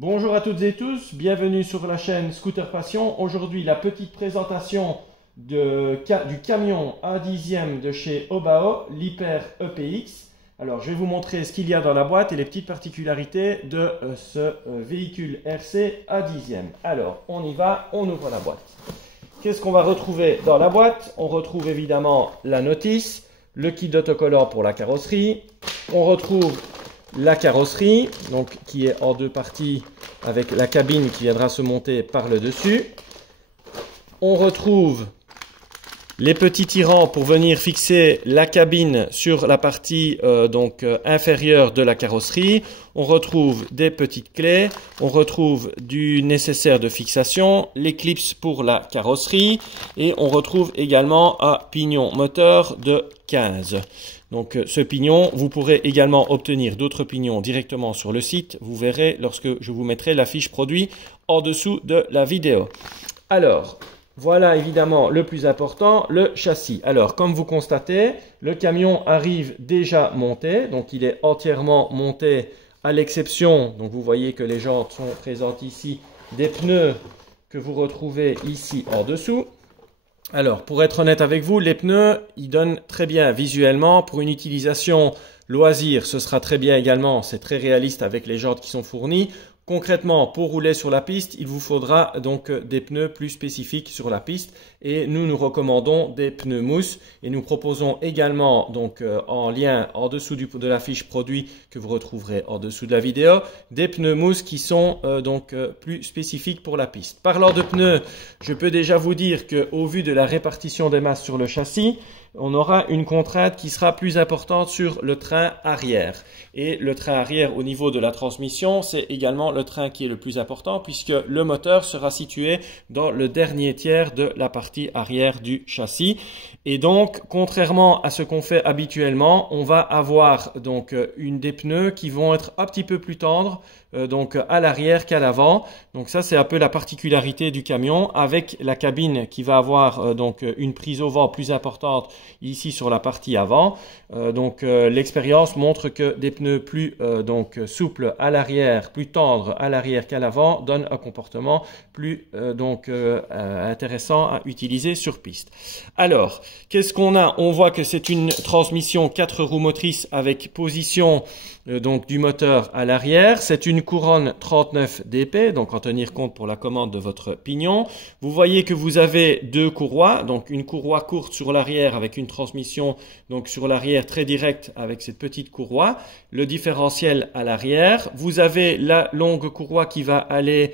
Bonjour à toutes et tous, bienvenue sur la chaîne Scooter Passion. Aujourd'hui, la petite présentation du camion A10e de chez Obao, l'Hyper EPX. Alors, je vais vous montrer ce qu'il y a dans la boîte et les petites particularités de ce véhicule RC A10e. Alors, on y va, on ouvre la boîte. Qu'est-ce qu'on va retrouver dans la boîte? On retrouve évidemment la notice, le kit d'autocollant pour la carrosserie. On retrouve la carrosserie, donc qui est en deux parties avec la cabine qui viendra se monter par le dessus. On retrouve les petits tirants pour venir fixer la cabine sur la partie inférieure de la carrosserie. On retrouve des petites clés, on retrouve du nécessaire de fixation, les clips pour la carrosserie et on retrouve également un pignon moteur de 15. Donc ce pignon, vous pourrez également obtenir d'autres pignons directement sur le site. Vous verrez lorsque je vous mettrai la fiche produit en dessous de la vidéo. Alors, voilà évidemment le plus important, le châssis. Alors, comme vous constatez, le camion arrive déjà monté. Donc, il est entièrement monté à l'exception. Donc, vous voyez que les jantes sont présentes ici, des pneus que vous retrouvez ici en dessous. Alors, pour être honnête avec vous, les pneus, ils donnent très bien visuellement. Pour une utilisation loisir, ce sera très bien également. C'est très réaliste avec les jantes qui sont fournies. Concrètement, pour rouler sur la piste, il vous faudra donc des pneus plus spécifiques sur la piste et nous recommandons des pneus mousse et nous proposons également donc en lien en dessous de la fiche produit que vous retrouverez en dessous de la vidéo, des pneus mousse qui sont plus spécifiques pour la piste. Parlant de pneus, je peux déjà vous dire qu'au vu de la répartition des masses sur le châssis, on aura une contrainte qui sera plus importante sur le train arrière. Et le train arrière au niveau de la transmission, c'est également le train qui est le plus important puisque le moteur sera situé dans le dernier tiers de la partie arrière du châssis. Et donc, contrairement à ce qu'on fait habituellement, on va avoir donc des pneus qui vont être un petit peu plus tendres à l'arrière qu'à l'avant. Donc ça, c'est un peu la particularité du camion avec la cabine qui va avoir une prise au vent plus importante ici sur la partie avant. L'expérience montre que des pneus plus souples à l'arrière, plus tendres à l'arrière qu'à l'avant donnent un comportement plus intéressant à utiliser sur piste. Alors, qu'est-ce qu'on a? On voit que c'est une transmission 4 roues motrices avec position du moteur à l'arrière. C'est une couronne 39 dp, donc en tenir compte pour la commande de votre pignon. Vous voyez que vous avez deux courroies, donc une courroie courte sur l'arrière avec une transmission sur l'arrière très directe avec cette petite courroie, le différentiel à l'arrière. Vous avez la longue courroie qui va aller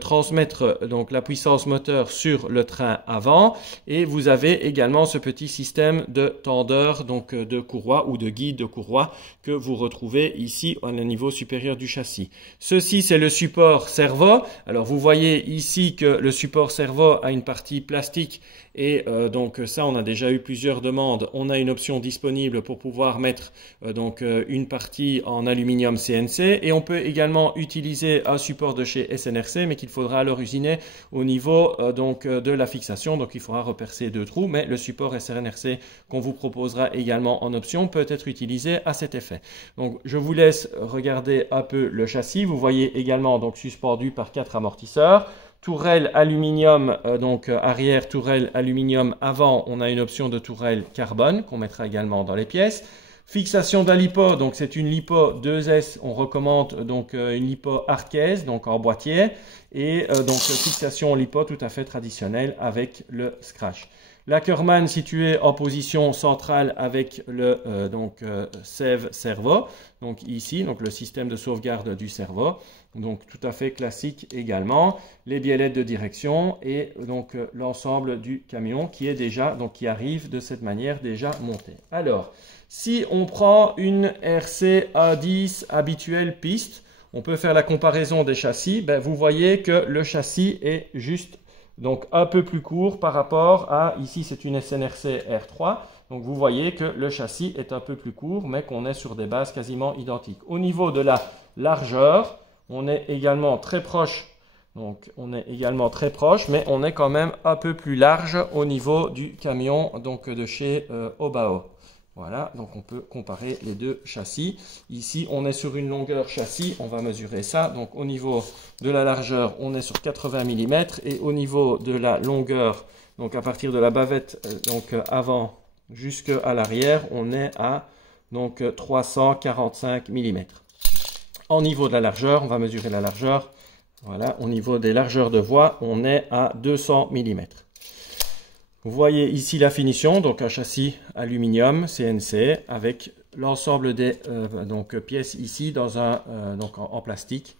transmettre la puissance moteur sur le train avant et vous avez également ce petit système de tendeur de courroie ou de guide de courroie que vous retrouvez ici au niveau supérieur du châssis. Ceci, c'est le support servo. Alors, vous voyez ici que le support servo a une partie plastique et ça, on a déjà eu plusieurs demandes. On a une option disponible pour pouvoir mettre une partie en aluminium CNC et on peut également utiliser un support de chez SNRC, mais qu'il faudra alors usiner au niveau de la fixation. Donc, il faudra repercer deux trous, mais le support SNRC qu'on vous proposera également en option peut être utilisé à cet effet. Donc, je vous laisse regarder un peu le châssis. Vous voyez également suspendu par 4 amortisseurs. Tourelle aluminium, arrière, tourelle aluminium avant. On a une option de tourelle carbone qu'on mettra également dans les pièces. Fixation d'un lipo, donc c'est une lipo 2S. On recommande une lipo Arquez, en boîtier. Et fixation lipo tout à fait traditionnelle avec le scratch. L'ackerman situé en position centrale avec le save servo, ici, le système de sauvegarde du servo, tout à fait classique également. Les biellettes de direction et l'ensemble du camion qui est déjà, qui arrive de cette manière déjà monté. Alors, si on prend une RC A10 habituelle piste, on peut faire la comparaison des châssis. Vous voyez que le châssis est juste un peu plus court par rapport à, ici c'est une SNRC R3, donc vous voyez que le châssis est un peu plus court mais qu'on est sur des bases quasiment identiques. Au niveau de la largeur, on est également très proche, mais on est quand même un peu plus large au niveau du camion de chez Obao. Voilà, donc on peut comparer les deux châssis. Ici, on est sur une longueur châssis, on va mesurer ça. Donc au niveau de la largeur, on est sur 80 mm et au niveau de la longueur, donc à partir de la bavette donc avant jusqu'à l'arrière, on est à donc 345 mm. Au niveau de la largeur, on va mesurer la largeur. Voilà, au niveau des largeurs de voie, on est à 200 mm. Vous voyez ici la finition, donc un châssis aluminium CNC avec l'ensemble des pièces ici dans en plastique.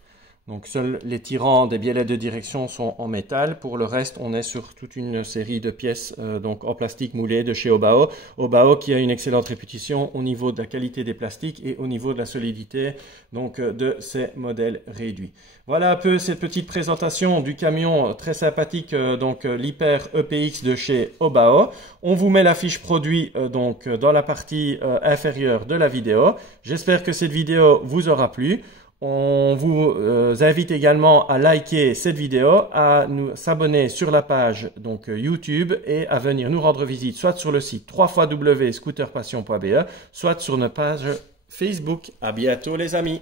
Donc seuls les tirants des biellets de direction sont en métal. Pour le reste, on est sur toute une série de pièces en plastique moulé de chez Obao. Obao qui a une excellente réputation au niveau de la qualité des plastiques et au niveau de la solidité de ces modèles réduits. Voilà un peu cette petite présentation du camion très sympathique l'Hyper EPX de chez Obao. On vous met la fiche produit dans la partie inférieure de la vidéo. J'espère que cette vidéo vous aura plu. On vous invite également à liker cette vidéo, à nous s'abonner sur la page YouTube et à venir nous rendre visite soit sur le site www.scooterpassion.be, soit sur notre page Facebook. À bientôt les amis.